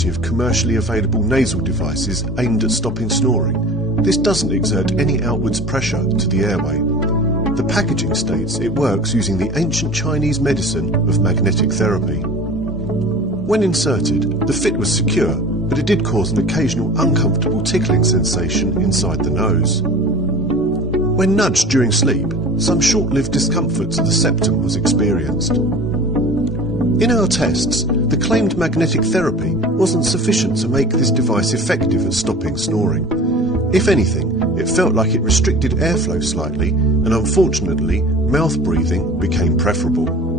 of commercially available nasal devices aimed at stopping snoring, this doesn't exert any outwards pressure to the airway. The packaging states it works using the ancient Chinese medicine of magnetic therapy. When inserted, the fit was secure, but it did cause an occasional uncomfortable tickling sensation inside the nose. When nudged during sleep, some short-lived discomfort to the septum was experienced. In our tests, the claimed magnetic therapy wasn't sufficient to make this device effective at stopping snoring. If anything, it felt like it restricted airflow slightly, and unfortunately, mouth breathing became preferable.